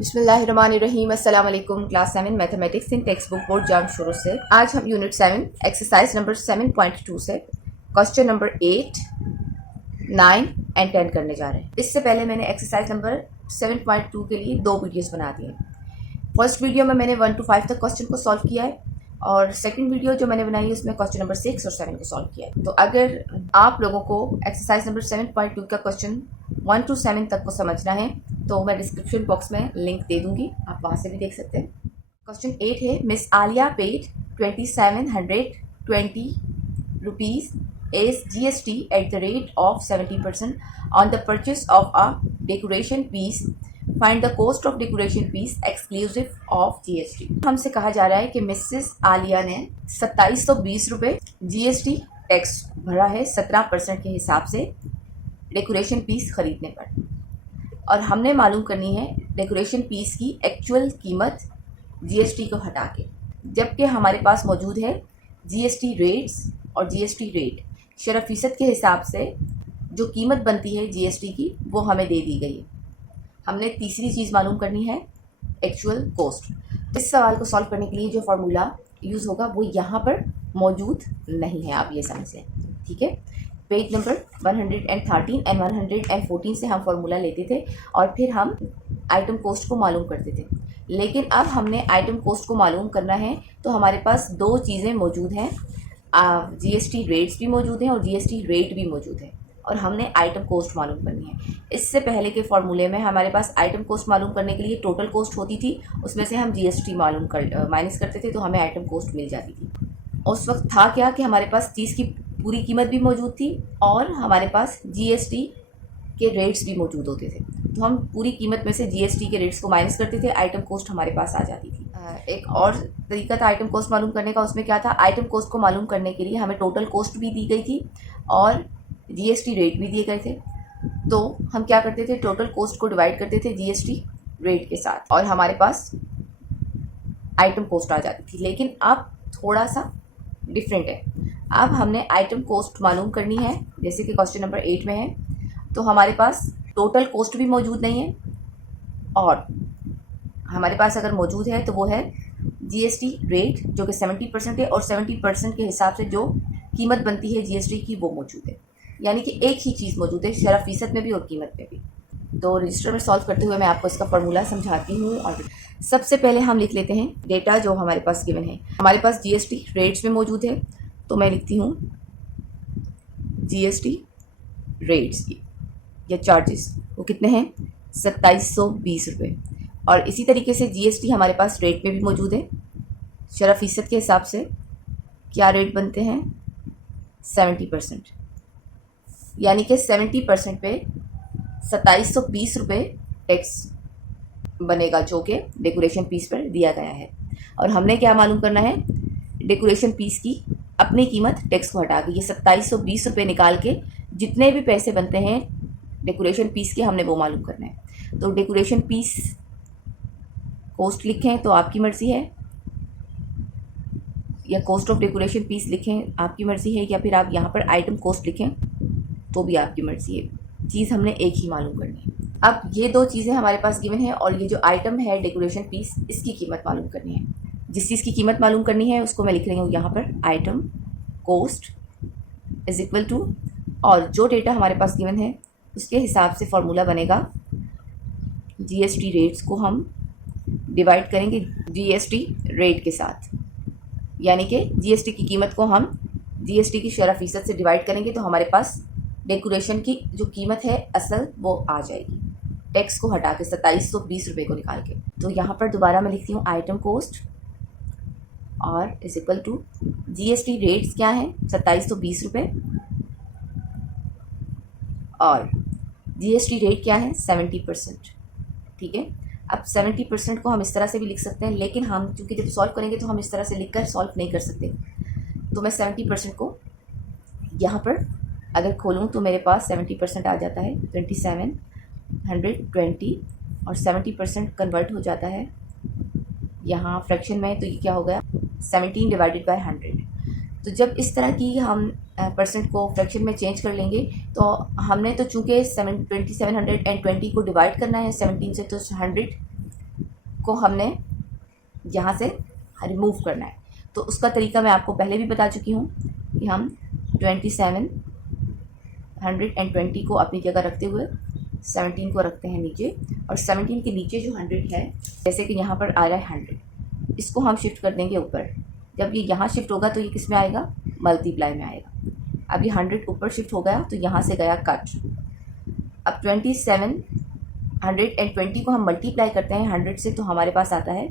बिस्मिल्लाहिर्रहमानिर्रहीम। अस्सलाम वालेकुम। Class 7 mathematics in textbook board जाम शुरू से आज हम यूनिट 7 एक्सरसाइज नंबर 7.2 से क्वेश्चन नंबर 8, 9 एंड 10 करने जा रहे हैं। इससे पहले मैंने एक्सरसाइज नंबर 7.2 के लिए 2 वीडियोस बना दिए। फर्स्ट वीडियो में मैंने 1 to 5 तक क्वेश्चन को सॉल्व किया है और सेकंड वीडियो जो मैंने बनाई है उसमें क्वेश्चन नंबर 6 और 7 को सॉल्व किया है। तो अगर आप लोगों को एक्सरसाइज नंबर 7.2 का क्वेश्चन 1 to 7 तक को समझना है तो मैं डिस्क्रिप्शन बॉक्स में लिंक दे दूंगी, आप वहां से भी देख सकते हैं। क्वेश्चन 8 है, Miss Alia paid 2720 rupees as GST at the rate of 70% on the purchase of a decoration piece. Find the cost of decoration piece exclusive of GST। हमसे कहा जा रहा है कि मिसेस आलिया ने 2720 रुपये GST टैक्स भरा है 17% के हिसाब से डेकोरेशन पीस खरीदने पर, और हमने मालूम करनी है डेकोरेशन पीस की एक्चुअल कीमत GST को हटा के, जबकि हमारे पास मौजूद है GST रेट्स और GST रेट। शरह फीसद के हिसाब से जो कीमत बनती है GST की वो हमें दे दी गई है। हमने तीसरी चीज़ मालूम करनी है एक्चुअल कॉस्ट। इस सवाल को सॉल्व करने के लिए जो फार्मूला यूज़ होगा वो यहाँ पर मौजूद नहीं है, आप ये समझ लें, ठीक है। पेज नंबर 113 एंड 114 से हम फार्मूला लेते थे और फिर हम आइटम कॉस्ट को मालूम करते थे। लेकिन अब हमने आइटम कॉस्ट को मालूम करना है तो हमारे पास दो चीज़ें मौजूद हैं, GST रेट्स भी मौजूद हैं और GST रेट भी मौजूद है, और हमने आइटम कॉस्ट मालूम करनी है। इससे पहले के फार्मूले में हमारे पास आइटम कॉस्ट मालूम करने के लिए टोटल कॉस्ट होती थी, उसमें से हम GST माइनस करते थे तो हमें आइटम कॉस्ट मिल जाती थी। उस वक्त था क्या कि हमारे पास चीज़ की पूरी कीमत भी मौजूद थी और हमारे पास GST के रेट्स भी मौजूद होते थे, तो हम पूरी कीमत में से GST के रेट्स को माइनस करते थे, आइटम कॉस्ट हमारे पास आ जाती थी। एक और तरीका था आइटम कॉस्ट मालूम करने का, उसमें क्या था, आइटम कॉस्ट को मालूम करने के लिए हमें टोटल कॉस्ट भी दी गई थी और GST रेट भी दिए गए थे। तो हम क्या करते थे, टोटल कॉस्ट को डिवाइड करते थे GST रेट के साथ और हमारे पास आइटम कॉस्ट आ जाती थी। लेकिन अब थोड़ा सा डिफरेंट है, अब हमने आइटम कॉस्ट मालूम करनी है जैसे कि क्वेश्चन नंबर 8 में है, तो हमारे पास टोटल कॉस्ट भी मौजूद नहीं है और हमारे पास अगर मौजूद है तो वो है GST रेट जो कि 70% है और 70% के हिसाब से जो कीमत बनती है GST की वो मौजूद है, यानी कि एक ही चीज़ मौजूद है शरह फीसद में भी और कीमत में भी। तो रजिस्टर में सॉल्व करते हुए मैं आपको इसका फार्मूला समझाती हूँ। और सबसे पहले हम लिख लेते हैं डेटा जो हमारे पास गिवन है। हमारे पास GST रेट्स में मौजूद है तो मैं लिखती हूँ GST रेट्स की या चार्जेस वो कितने हैं 2720 रुपये, और इसी तरीके से GST हमारे पास रेट में भी मौजूद है। शरह फीसद के हिसाब से क्या रेट बनते हैं 70%, यानी कि 70% पे 2720 रुपये टैक्स बनेगा जो कि डेकोरेशन पीस पर दिया गया है। और हमने क्या मालूम करना है, डेकोरेशन पीस की अपनी कीमत टैक्स को हटा के ये 2720 रुपये निकाल के जितने भी पैसे बनते हैं डेकोरेशन पीस के हमने वो मालूम करना है। तो डेकोरेशन पीस कॉस्ट लिखें तो आपकी मर्ज़ी है, या कॉस्ट ऑफ डेकोरेशन पीस लिखें आपकी मर्ज़ी है, या फिर आप यहाँ पर आइटम कॉस्ट लिखें तो भी आपकी मर्ज़ी है। चीज़ हमने एक ही मालूम करनी है। अब ये दो चीज़ें हमारे पास गिवन है और ये जो आइटम है डेकोरेशन पीस इसकी कीमत मालूम करनी है। जिस चीज़ की कीमत मालूम करनी है उसको मैं लिख रही हूँ यहाँ पर item cost is equal to, और जो डेटा हमारे पास गिवन है उसके हिसाब से फार्मूला बनेगा GST रेट्स को हम डिवाइड करेंगे GST रेट के साथ, यानी कि GST की कीमत को हम GST की शरह फीसद से डिवाइड करेंगे तो हमारे पास डेकोरेशन की जो कीमत है असल वो आ जाएगी टैक्स को हटा के 2720 रुपये को निकाल के। तो यहाँ पर दोबारा मैं लिखती हूँ आइटम कॉस्ट और is equal to GST rates क्या है 2720 रुपये और GST रेट क्या है 70%, ठीक है। अब 70% को हम इस तरह से भी लिख सकते हैं, लेकिन हम चूँकि जब सॉल्व करेंगे तो हम इस तरह से लिखकर सॉल्व नहीं कर सकते, तो मैं 70% को यहाँ पर अगर खोलूँ तो मेरे पास 70% आ जाता है 2720 और 70% कन्वर्ट हो जाता है यहाँ फ्रैक्शन में, तो ये क्या हो गया 17 डिवाइडेड बाय 100। तो जब इस तरह की हम परसेंट को फ्रैक्शन में चेंज कर लेंगे तो हमने तो चूँकि 2720 को डिवाइड करना है 17 से, तो 100 को हमने यहाँ से रिमूव करना है। तो उसका तरीका मैं आपको पहले भी बता चुकी हूँ कि हम 120 को अपनी जगह रखते हुए 17 को रखते हैं नीचे, और 17 के नीचे जो 100 है, जैसे कि यहाँ पर आ रहा है 100, इसको हम शिफ्ट कर देंगे ऊपर। जब ये यहाँ शिफ्ट होगा तो ये किस में आएगा, मल्टीप्लाई में आएगा। अब ये 100 ऊपर शिफ्ट हो गया तो यहाँ से गया कट। अब 120 को हम मल्टीप्लाई करते हैं 100 से, तो हमारे पास आता है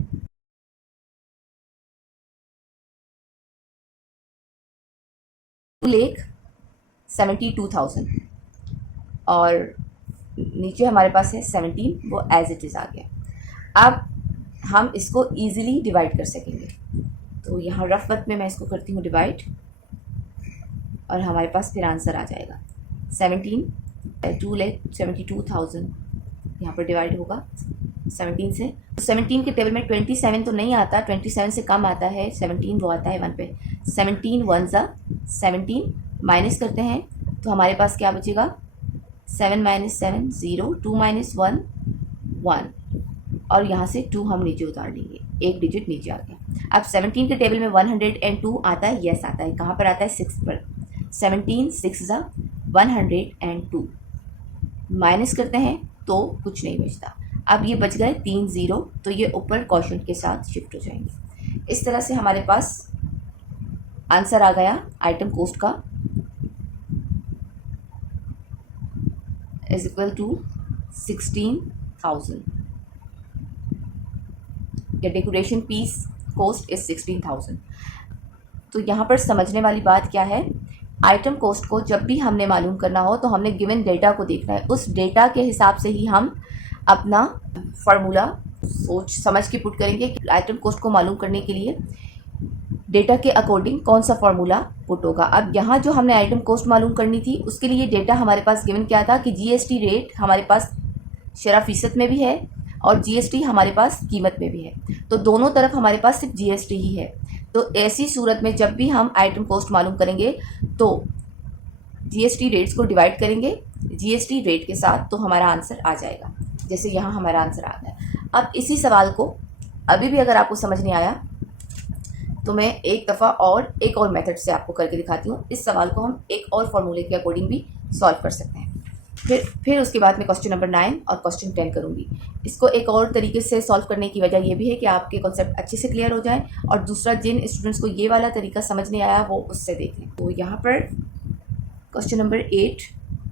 2,72,000, और नीचे हमारे पास है 17, वो एज इट इज़ आ गया। अब हम इसको इजीली डिवाइड कर सकेंगे, तो यहाँ रफ वर्क में मैं इसको करती हूँ डिवाइड, और हमारे पास फिर आंसर आ जाएगा 2,72,000 यहाँ पर डिवाइड होगा 17 से। 17 के टेबल में 27 तो नहीं आता, 27 से कम आता है 17, वो आता है 1 पे। 17 1 ज़ा 17, माइनस करते हैं तो हमारे पास क्या बचेगा, 7 - 7 0, 2 - 1 1, और यहाँ से 2 हम नीचे उतार लेंगे, एक डिजिट नीचे आ गया। अब 17 के टेबल में 102 आता है, यस आता है, कहाँ पर आता है, 6 पर। 17 6 ज़ा 102, माइनस करते हैं तो कुछ नहीं बचता। अब ये बच गए 3 0, तो ये ऊपर क्वोशंट के साथ शिफ्ट हो जाएंगे। इस तरह से हमारे पास आंसर आ गया आइटम कोस्ट का इज इक्वल टू 16,000। या डेकोरेशन पीस कोस्ट इज 16,000। तो यहाँ पर समझने वाली बात क्या है, आइटम कोस्ट को जब भी हमने मालूम करना हो तो हमने गिवन डेटा को देखना है, उस डेटा के हिसाब से ही हम अपना फार्मूला सोच समझ के पुट करेंगे कि आइटम कोस्ट को मालूम करने के लिए डेटा के अकॉर्डिंग कौन सा फार्मूला पुट होगा। अब यहाँ जो हमने आइटम कोस्ट मालूम करनी थी उसके लिए डेटा हमारे पास गिवन क्या था कि जीएसटी रेट हमारे पास शरह फीसद में भी है और जीएसटी हमारे पास कीमत में भी है, तो दोनों तरफ हमारे पास सिर्फ जीएसटी ही है। तो ऐसी सूरत में जब भी हम आइटम कॉस्ट मालूम करेंगे तो जीएसटी रेट्स को डिवाइड करेंगे जीएसटी रेट के साथ, तो हमारा आंसर आ जाएगा। जैसे यहाँ हमारा आंसर आ गया। अब इसी सवाल को अभी भी अगर आपको समझ नहीं आया तो मैं एक दफ़ा और एक और मेथड से आपको करके दिखाती हूँ। इस सवाल को हम एक और फॉर्मूले के अकॉर्डिंग भी सॉल्व कर सकते हैं। फिर उसके बाद मैं क्वेश्चन नंबर 9 और क्वेश्चन 10 करूँगी। इसको एक और तरीके से सॉल्व करने की वजह यह भी है कि आपके कॉन्सेप्ट अच्छे से क्लियर हो जाए, और दूसरा जिन स्टूडेंट्स को ये वाला तरीका समझ नहीं आया वो उससे देख लें। तो यहाँ पर क्वेश्चन नंबर 8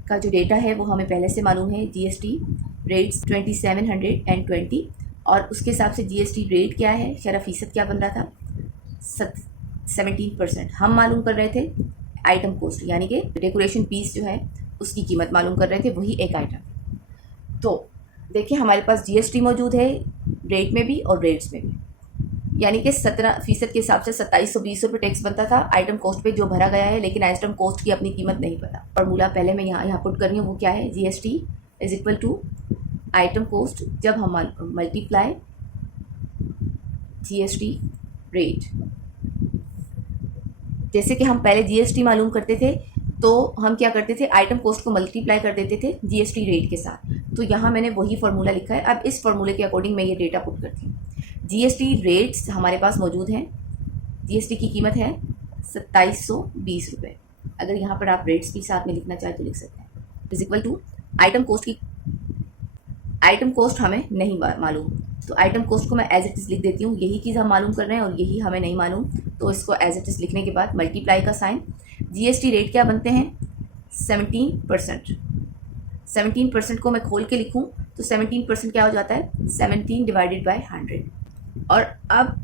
का जो डेटा है वो हमें पहले से मालूम है, जीएसटी रेट्स 2720, और उसके हिसाब से जीएसटी रेट क्या है, शरह फीसद क्या बन रहा था, 17%। हम मालूम कर रहे थे आइटम कोस्ट, यानी कि डेकोरेशन पीस जो है उसकी कीमत मालूम कर रहे थे, वही एक आइटम। तो देखिए हमारे पास जीएसटी मौजूद है रेट में भी और रेट्स में भी, यानी कि 17% के हिसाब से 2720 रुपये टैक्स बनता था आइटम कॉस्ट पे जो भरा गया है, लेकिन आइटम कॉस्ट की अपनी कीमत नहीं पता। फॉर्मूला पहले मैं यहाँ पुट कर रही हूँ, वो क्या है, GST is equal to item cost जब हम मल्टीप्लाई जीएसटी रेट। जैसे कि हम पहले जीएसटी मालूम करते थे तो हम क्या करते थे, आइटम कॉस्ट को मल्टीप्लाई कर देते थे जीएसटी रेट के साथ। तो यहाँ मैंने वही फार्मूला लिखा है। अब इस फार्मूले के अकॉर्डिंग मैं ये डेटा पुट करती हूँ। जीएसटी रेट्स हमारे पास मौजूद हैं, जीएसटी की कीमत है 2720 रुपये। अगर यहाँ पर आप रेट्स भी साथ में लिखना चाहें तो लिख सकते हैं। Is equal to item cost की, आइटम कोस्ट हमें नहीं मालूम, तो आइटम कोस्ट को मैं एज इट इज़ लिख देती हूँ। यही चीज़ हम मालूम कर रहे हैं और यही हमें नहीं मालूम, तो इसको एज इट इज़ लिखने के बाद मल्टीप्लाई का साइन। जीएसटी रेट क्या बनते हैं, 17%। 17% को मैं खोल के लिखूँ तो 17% क्या हो जाता है, 17 डिवाइडेड बाय 100। और अब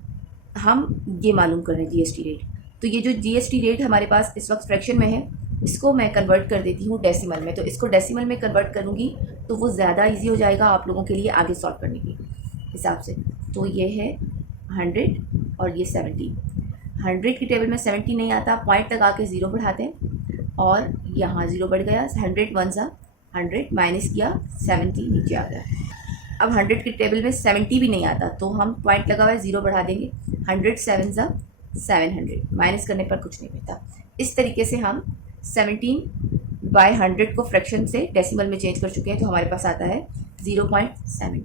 हम ये मालूम कर रहे हैं जीएसटी रेट। तो ये जो जीएसटी रेट हमारे पास इस वक्त फ्रैक्शन में है, इसको मैं कन्वर्ट कर देती हूँ डेसिमल में। तो इसको डेसिमल में कन्वर्ट करूँगी तो वो ज़्यादा इजी हो जाएगा आप लोगों के लिए आगे सॉल्व करने के हिसाब से। तो ये है 100 और ये 17। 100 की टेबल में 70 नहीं आता, पॉइंट तक आके 0 बढ़ाते हैं और यहाँ 0 बढ़ गया। 100 1 ज़ा 100 माइनस किया 70 नीचे आ गया। अब 100 की टेबल में 70 भी नहीं आता तो हम पॉइंट लगा हुआ है 0 बढ़ा देंगे। 100 7 ज़ा 700 माइनस करने पर कुछ नहीं मिलता। इस तरीके से हम 17/100 को फ्रैक्शन से डेसिमल में चेंज कर चुके हैं, तो हमारे पास आता है 0.70।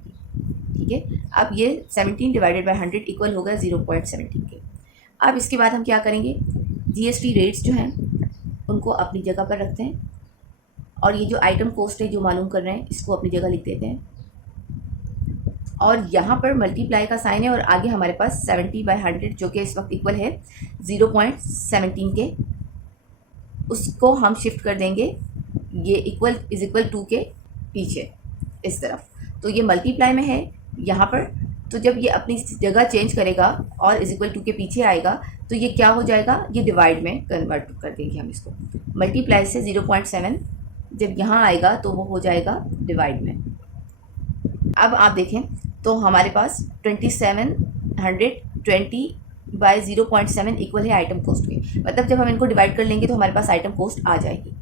ठीक है। अब ये 17 डिवाइडेड बाई 100 इक्वल होगा 0.17 के। अब इसके बाद हम क्या करेंगे, जीएसटी रेट्स जो हैं उनको अपनी जगह पर रखते हैं और ये जो आइटम कॉस्ट है जो मालूम कर रहे हैं इसको अपनी जगह लिख देते हैं और यहाँ पर मल्टीप्लाई का साइन है और आगे हमारे पास 70/100 जो कि इस वक्त इक्वल है 0.17 के, उसको हम शिफ्ट कर देंगे ये इक्वल टू के पीछे इस तरफ। तो ये मल्टीप्लाई में है यहाँ पर, तो जब ये अपनी जगह चेंज करेगा और इक्वल टू के पीछे आएगा तो ये क्या हो जाएगा, ये डिवाइड में कन्वर्ट कर देंगे हम इसको। मल्टीप्लाई से 0.7 जब यहाँ आएगा तो वो हो जाएगा डिवाइड में। अब आप देखें तो हमारे पास 2720/0.7 इक्वल है आइटम कोस्ट के, मतलब जब हम इनको डिवाइड कर लेंगे तो हमारे पास आइटम कोस्ट आ जाएगी।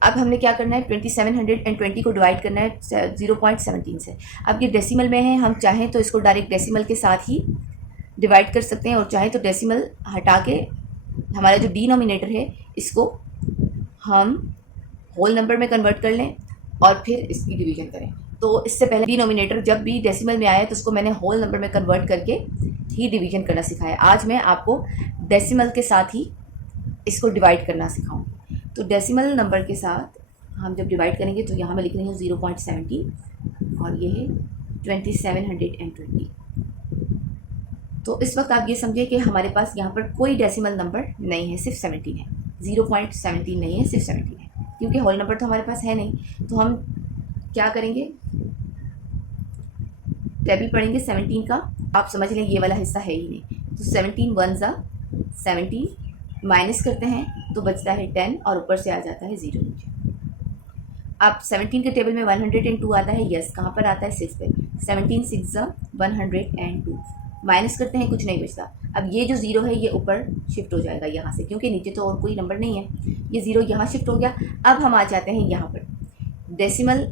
अब हमने क्या करना है, 2720 को डिवाइड करना है 0.17 से। अब ये डेसिमल में है, हम चाहें तो इसको डायरेक्ट डेसिमल के साथ ही डिवाइड कर सकते हैं और चाहें तो डेसिमल हटा के हमारा जो डिनोमिनेटर है इसको हम होल नंबर में कन्वर्ट कर लें और फिर इसकी डिवीजन करें। तो इससे पहले डिनोमिनेटर जब भी डेसिमल में आया तो उसको मैंने होल नंबर में कन्वर्ट करके ही डिवीजन करना सिखाया। आज मैं आपको डेसिमल के साथ ही इसको डिवाइड करना सिखाऊंगी। तो डेसिमल नंबर के साथ हम जब डिवाइड करेंगे तो यहाँ मैं लिख रही हूँ 0.17 और ये है 2720। तो इस वक्त आप ये समझिए कि हमारे पास यहाँ पर कोई डेसिमल नंबर नहीं है, सिर्फ 17 है, 0.17 नहीं है, सिर्फ 17 है, क्योंकि होल नंबर तो हमारे पास है नहीं। तो हम क्या करेंगे, टेबल पढ़ेंगे 17 का, आप समझ लें ये वाला हिस्सा है ही नहीं। तो 17 1 ज़ा 17, माइनस करते हैं तो बचता है 10 और ऊपर से आ जाता है 0 नीचे। अब 17 के टेबल में 102 आता है, यस कहाँ पर आता है 6 पे। 17 6 ज़ा 102, माइनस करते हैं कुछ नहीं बचता। अब ये जो 0 है ये ऊपर शिफ्ट हो जाएगा यहाँ से, क्योंकि नीचे तो और कोई नंबर नहीं है, ये 0 यहाँ शिफ्ट हो गया। अब हम आ जाते हैं यहाँ पर डेसिमल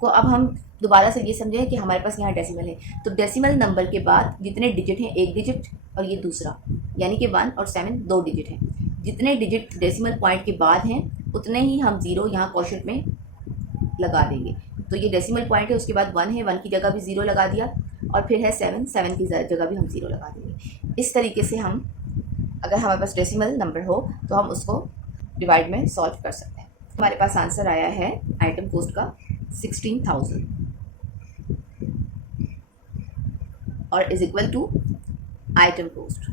को। अब हम दोबारा से ये समझें कि हमारे पास यहाँ डेसिमल है, तो डेसिमल नंबर के बाद जितने डिजिट हैं, एक डिजिट और ये दूसरा, यानी कि 1 और 7 दो डिजिट हैं। जितने डिजिट डेसिमल पॉइंट के बाद हैं उतने ही हम 0 यहाँ क्वोशिएंट में लगा देंगे। तो ये डेसिमल पॉइंट है, उसके बाद 1 है, 1 की जगह भी 0 लगा दिया और फिर है 7, 7 की जगह भी हम 0 लगा देंगे। इस तरीके से हम, अगर हमारे पास डेसिमल नंबर हो तो हम उसको डिवाइड में सॉल्व कर सकते हैं। हमारे पास आंसर आया है आइटम कोस्ट का 16,000 और is equal to item cost.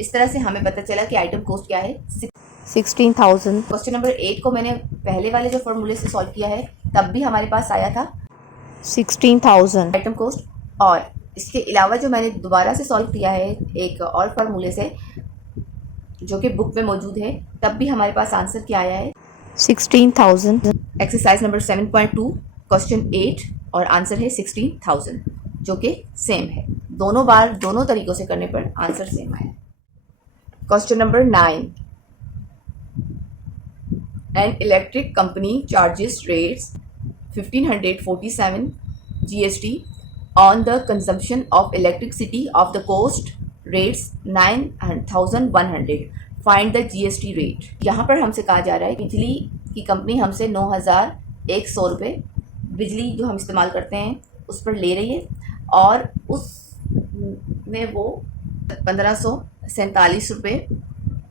इस तरह से हमें पता चला कि आइटम कोस्ट क्या है, 16,000। क्वेश्चन नंबर 8 को मैंने पहले वाले जो फॉर्मूले से सॉल्व किया है तब भी हमारे पास आया था 16,000 आइटम कोस्ट, और इसके अलावा जो मैंने दोबारा से सॉल्व किया है एक और फार्मूले से जो कि बुक में मौजूद है, तब भी हमारे पास आंसर क्या आया है 16,000। एक्सरसाइज नंबर 7.2 क्वेश्चन 8 और आंसर है 16,000 जो कि सेम है। दोनों बार दोनों तरीक़ों से करने पर आंसर सेम आया। Question number 9, an electric company charges rates 1547 GST on the consumption of electricity of the cost rates 9,100, find the GST rate. यहाँ पर हमसे कहा जा रहा है बिजली की कंपनी हमसे 9,100 रुपये बिजली जो हम इस्तेमाल करते हैं उस पर ले रही है और उस में वो 1,547 रुपये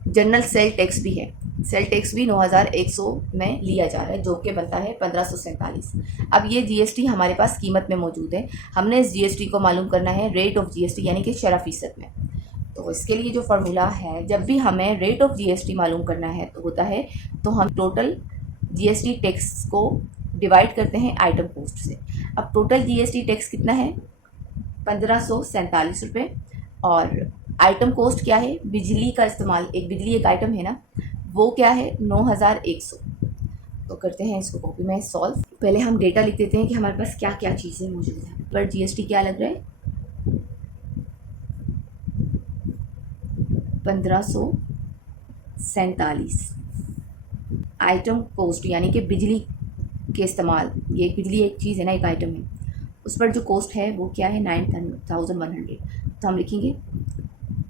जनरल सेल टैक्स भी है। सेल टैक्स भी 9,100 में लिया जा रहा है जो कि बनता है 1,547। अब ये GST हमारे पास कीमत में मौजूद है, हमने इस GST को मालूम करना है रेट ऑफ GST यानी कि शरह फ़ीसद में। तो इसके लिए जो फार्मूला है, जब भी हमें रेट ऑफ GST मालूम करना है तो होता है तो हम टोटल GST टैक्स को डिवाइड करते हैं आइटम कोस्ट से। अब टोटल GST टैक्स कितना है 1,547 रुपये, और आइटम कोस्ट क्या है, बिजली का इस्तेमाल, एक बिजली एक आइटम है ना, वो क्या है 9,100। तो करते हैं इसको कॉपी में सॉल्व। पहले हम डेटा लिख देते हैं कि हमारे पास क्या क्या चीज़ें मौजूद हैं। पर GST क्या लग रहा है 1,547। आइटम कोस्ट यानी कि बिजली के इस्तेमाल, ये बिजली एक चीज़ है ना, एक आइटम है, उस पर जो कोस्ट है वो क्या है 9,100। तो हम लिखेंगे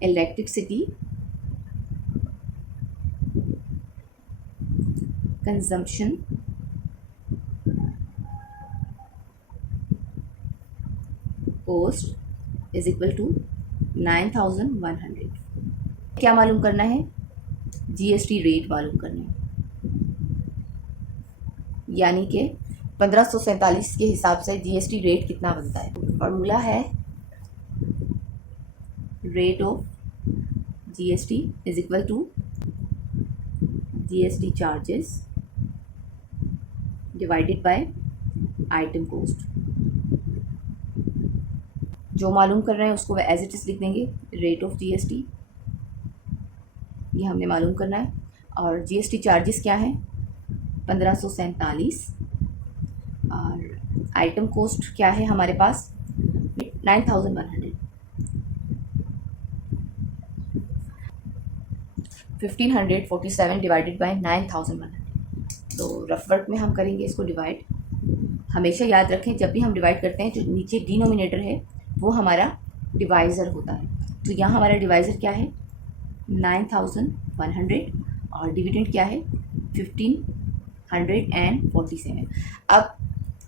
electricity consumption cost is equal to 9100। क्या मालूम करना है? जीएसटी रेट मालूम करना है, यानी कि 1547 के हिसाब से जीएसटी रेट कितना बनता है। फॉर्मूला है rate of GST is equal to GST charges divided by item cost. जो मालूम कर रहे हैं उसको एज इट इज़ लिख देंगे, रेट ऑफ जीएसटी, ये हमने मालूम करना है। और जीएसटी चार्जेस क्या है? 1547। और आइटम कोस्ट क्या है हमारे पास? 9100। 1547 डिवाइडेड बाय 9100। तो रफ वर्क में हम करेंगे इसको डिवाइड। हमेशा याद रखें, जब भी हम डिवाइड करते हैं, जो नीचे डिनोमिनेटर है वो हमारा डिवाइज़र होता है। तो यहाँ हमारा डिवाइज़र क्या है? 9100 और डिविडेंड क्या है? 1547। अब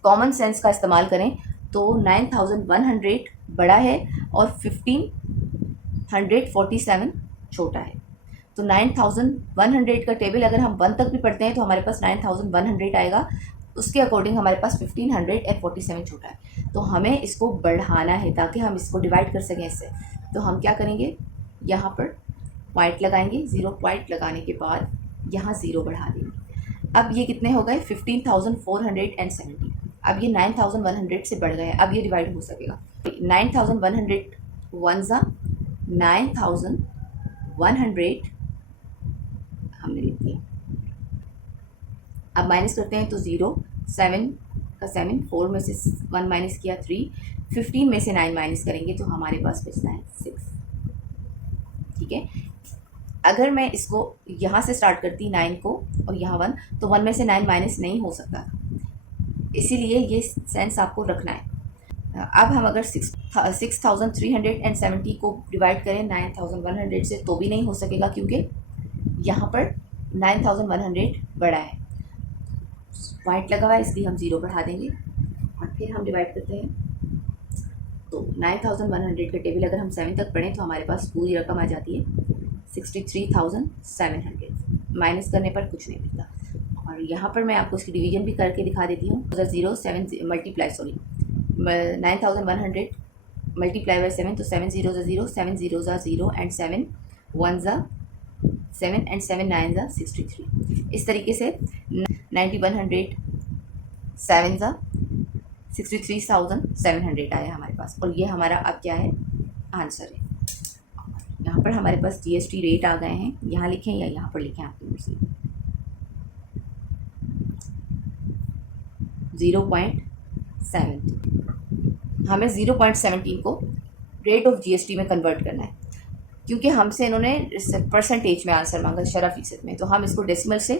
कॉमन सेंस का इस्तेमाल करें तो 9100 बड़ा है और 1547 छोटा है। तो 9100 का टेबल अगर हम 1 तक भी पढ़ते हैं तो हमारे पास 9100 आएगा। उसके अकॉर्डिंग हमारे पास 1547 छोटा है। तो हमें इसको बढ़ाना है ताकि हम इसको डिवाइड कर सकें इससे। तो हम क्या करेंगे? यहाँ पर पॉइंट लगाएंगे, 0 पॉइंट लगाने के बाद यहाँ 0 बढ़ा देंगे। अब ये कितने हो गए? 15,470। अब ये 9,100 से बढ़ गए, अब ये डिवाइड हो सकेगा। 9,100 वन ज़ा 9,100 हमने लिख दिया। अब माइनस करते हैं तो 0, 7 का 7, 4 में से 1 माइनस किया 3, 15 में से 9 माइनस करेंगे तो हमारे पास बचता है 6। ठीक है, अगर मैं इसको यहाँ से स्टार्ट करती 9 को और यहाँ 1, तो 1 में से 9 माइनस नहीं हो सकता, इसीलिए ये सेंस आपको रखना है। अब हम अगर 6,370 को डिवाइड करें 9,100 से तो भी नहीं हो सकेगा, क्योंकि यहाँ पर 9,100 बड़ा है, पॉइंट लगा हुआ है, इसलिए हम 0 बढ़ा देंगे और फिर हम डिवाइड करते हैं। तो 9,100 का टेबल अगर हम 7 तक पढ़ें तो हमारे पास पूरी रकम आ जाती है 63,700। माइनस करने पर कुछ नहीं मिलता। और यहाँ पर मैं आपको इसकी डिवीजन भी करके दिखा देती हूँ। 9,100 मल्टीप्लाई बाय 7, तो 7 0 0, 7 0 0 एंड 7 1 7 एंड 7 9 63। इस तरीके से 9100 7 63,700 आया हमारे पास। और ये हमारा अब क्या है? आंसर है। यहाँ पर हमारे पास जीएसटी रेट आ गए हैं, यहाँ लिखें या यहाँ पर लिखें आपकी मर्जी। 0.17 हमें 0.17 को रेट ऑफ जीएसटी में कन्वर्ट करना है, क्योंकि हमसे इन्होंने परसेंटेज में आंसर मांगा, शरह फीसद में। तो हम इसको डेसिमल से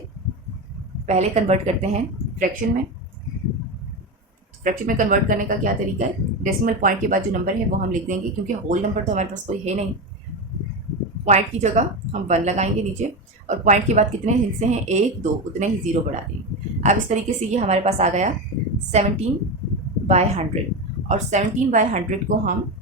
पहले कन्वर्ट करते हैं फ्रैक्शन में। फ्रैक्शन में कन्वर्ट करने का क्या तरीका है? डेसिमल पॉइंट के बाद जो नंबर है वो हम लिख देंगे, क्योंकि होल नंबर तो हमारे पास कोई है नहीं। पॉइंट की जगह हम 1 लगाएंगे नीचे, और पॉइंट के बाद कितने हिस्से हैं? 1 2, उतने ही 0 बढ़ा देंगे। अब इस तरीके से ये हमारे पास आ गया 17/100। और 17/100 को हम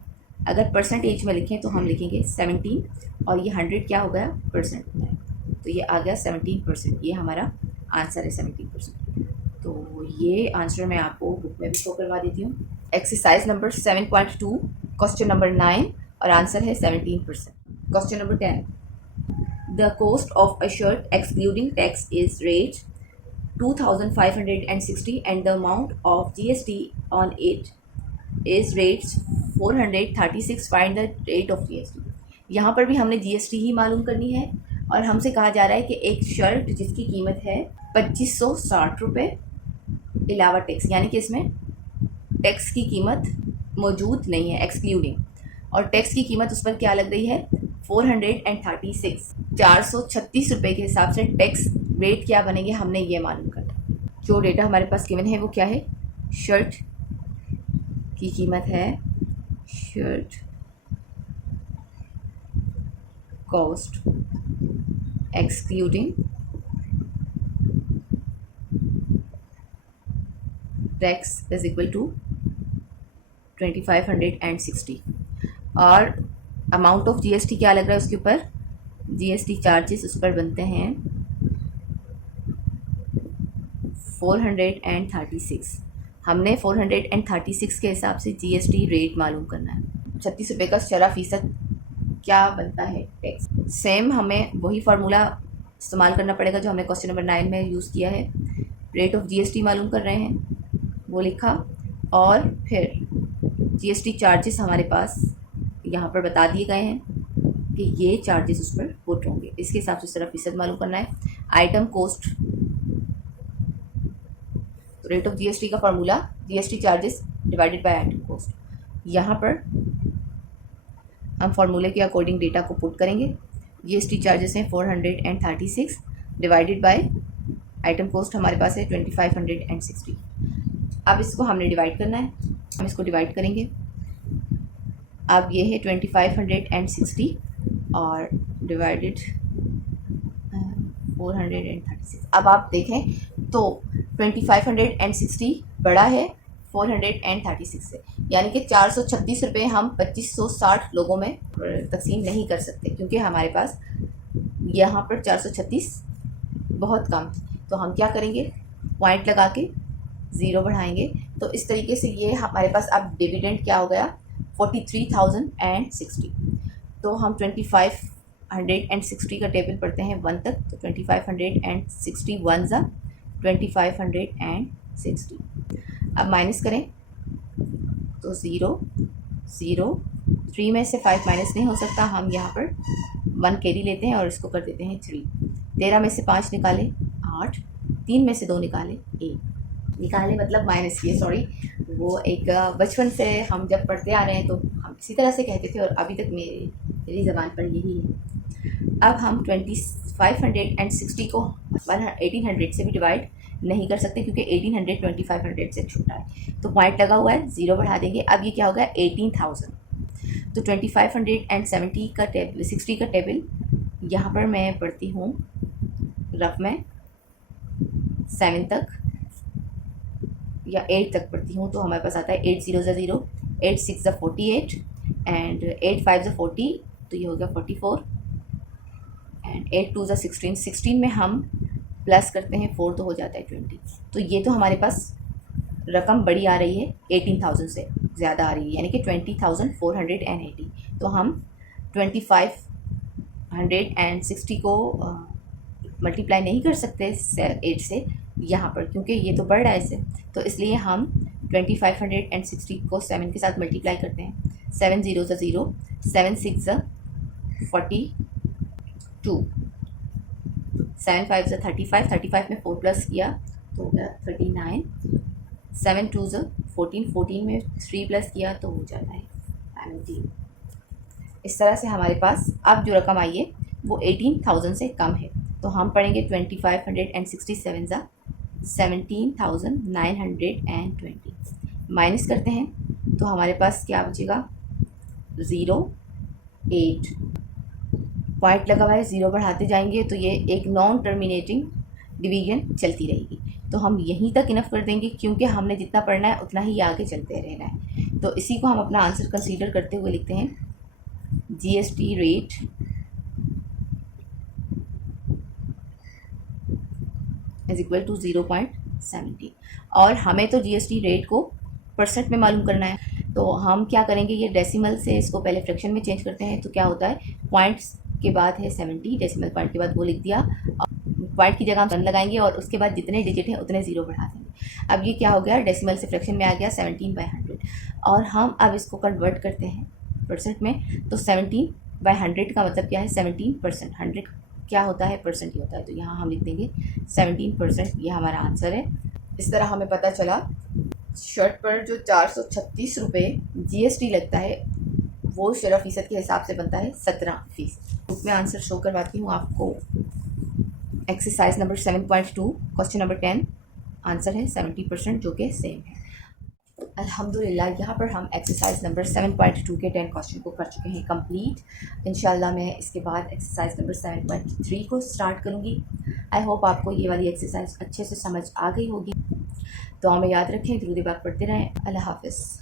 अगर परसेंटेज में लिखें तो हम लिखेंगे 17, और ये 100 क्या हो गया? परसेंट होता है, तो ये आ गया 17%। ये हमारा आंसर है 17%। तो ये आंसर मैं आपको बुक में भी शो करवा देती हूँ। एक्सरसाइज नंबर 7.2 क्वेश्चन नंबर 9 और आंसर है 17%। Question number 10, the cost of a shirt excluding tax is rate 2,560 and the amount of GST on it is rates 436। Find the rate of GST. यहाँ पर भी हमने GST ही मालूम करनी है, और हमसे कहा जा रहा है कि एक शर्ट जिसकी कीमत है 2560 रुपये अलावा टैक्स, यानी कि इसमें टैक्स की कीमत मौजूद नहीं है, एक्सक्लूडिंग, और टैक्स की कीमत उस पर क्या लग रही है? 436, 436 रुपये के हिसाब से टैक्स रेट क्या बनेंगे, हमने ये मालूम करना। जो डेटा हमारे पास गिवन है वो क्या है? शर्ट की कीमत है, shirt cost excluding tax is equal to 2560 और अमाउंट ऑफ जीएसटी क्या लग रहा है उसके ऊपर, जीएसटी चार्जेस उस पर बनते हैं 436। हमने 436 के हिसाब से जीएसटी रेट मालूम करना है। 36 रुपये का 16% क्या बनता है टैक्स। सेम हमें वही फार्मूला इस्तेमाल करना पड़ेगा जो हमने क्वेश्चन नंबर 9 में यूज़ किया है। रेट ऑफ जीएसटी मालूम कर रहे हैं, वो लिखा, और फिर जीएसटी चार्जेस हमारे पास यहाँ पर बता दिए गए हैं कि ये चार्जेस उस पर पुट होंगे। इसके हिसाब से सिर्फ फीसद मालूम करना है। Item cost, rate of GST का formula GST charges divided by item cost. यहाँ पर हम फार्मूले के अकॉर्डिंग डेटा को पुट करेंगे। जीएसटी चार्जेस हैं 436 डिवाइडेड बाय आइटम कोस्ट हमारे पास है 2560। अब इसको हमने डिवाइड करना है, हम इसको डिवाइड करेंगे। अब ये है 2560 और डिवाइडेड 436। अब आप देखें तो 2560 बड़ा है 436 से, यानी कि 436 रुपये हम 2560 लोगों में तकसीम नहीं कर सकते, क्योंकि हमारे पास यहाँ पर 436 बहुत कम। तो हम क्या करेंगे, पॉइंट लगा के ज़ीरो बढ़ाएंगे। तो इस तरीके से ये हमारे पास अब डिविडेंड क्या हो गया 43,060। तो हम 2560 का टेबल पढ़ते हैं 1 तक, तो 2560 1 ज़ा 2560। अब माइनस करें तो 0 0, 3 में से 5 माइनस नहीं हो सकता, हम यहाँ पर 1 कैरी लेते हैं और इसको कर देते हैं 3। 13 में से 5 निकाले 8, 3 में से 2 निकाले 1। निकाले मतलब माइनस किए, सॉरी, वो एक बचपन से हम जब पढ़ते आ रहे हैं तो हम इसी तरह से कहते थे और अभी तक मेरी ज़बान पर यही है। अब हम 2560 को 1800 से भी डिवाइड नहीं कर सकते, क्योंकि 1800 2500 से छोटा है। तो पॉइंट लगा हुआ है, ज़ीरो बढ़ा देंगे। अब ये क्या होगा 18,000। तो 2570 का टेबल 60 का टेबल यहाँ पर मैं पढ़ती हूँ रफ में 7 तक या 8 तक पढ़ती हूँ। तो हमारे पास आता है 8 0 ज़ा 0, 8 6 ज़ा 48 एंड 8 5 ज़ा 40, तो ये हो गया 44 एंड 8 2 ज़ा 16। 16 में हम प्लस करते हैं 4 तो हो जाता है 20। तो ये तो हमारे पास रकम बड़ी आ रही है, 18,000 से ज़्यादा आ रही है, यानी कि 20,480। तो हम 2560 को मल्टीप्लाई नहीं कर सकते 8 से यहाँ पर, क्योंकि ये तो बढ़ रहा है इससे। तो इसलिए हम 2560 को 7 के साथ मल्टीप्लाई करते हैं। 7 0 ज़ा 0, 7 6 ज़ा 42, 7 5 ज़ा 35, 35 में 4 प्लस किया तो हो गया 39, 7 2 ज़ा 14, 14 में 3 प्लस किया तो हो जाता है 19। इस तरह से हमारे पास अब जो रकम आई है वो 18,000 से कम है। तो हम पढ़ेंगे 2567 ज़ा 17,920। माइनस करते हैं तो हमारे पास क्या बचेगा 0 8। पॉइंट लगा हुआ है, ज़ीरो बढ़ाते जाएंगे तो ये एक नॉन टर्मिनेटिंग डिवीजन चलती रहेगी। तो हम यहीं तक इनफ कर देंगे, क्योंकि हमने जितना पढ़ना है उतना ही आगे चलते रहना है। तो इसी को हम अपना आंसर कंसीडर करते हुए लिखते हैं GST rate is equal to 0.70। और हमें तो जीएसटी रेट को परसेंट में मालूम करना है, तो हम क्या करेंगे, ये डेसिमल से इसको पहले फ्रैक्शन में चेंज करते हैं। तो क्या होता है, पॉइंट्स के बाद है 70, डेसिमल पॉइंट के बाद वो लिख दिया, पॉइंट की जगह हम 1 लगाएंगे और उसके बाद जितने डिजिट हैं उतने ज़ीरो बढ़ा देंगे। अब ये क्या हो गया, डेसिमल से फ्रैक्शन में आ गया 17/100। और हम अब इसको कन्वर्ट करते हैं परसेंट में। तो 17/100 का मतलब क्या है, 17%। 100 क्या होता है, परसेंट ही होता है। तो यहाँ हम लिख देंगे 17%, ये हमारा आंसर है। इस तरह हमें पता चला शर्ट पर जो 436 रुपये जीएसटी लगता है वो 16% के हिसाब से बनता है 17%। बुक में आंसर शो करवाती हूँ आपको। Exercise number 7.2 question number 10 answer है 70%, जो कि सेम है। अल्हम्दुलिल्लाह यहाँ पर हम एक्सरसाइज नंबर 7.2 के 10 क्वेश्चन को कर चुके हैं कंप्लीट। इंशाल्लाह मैं इसके बाद एक्सरसाइज नंबर 7.3 को स्टार्ट करूँगी। आई होप आपको ये वाली एक्सरसाइज अच्छे से समझ आ गई होगी। तो हमें याद रखें, दुरूद पाक पढ़ते रहें। अल्लाह हाफ़िज़।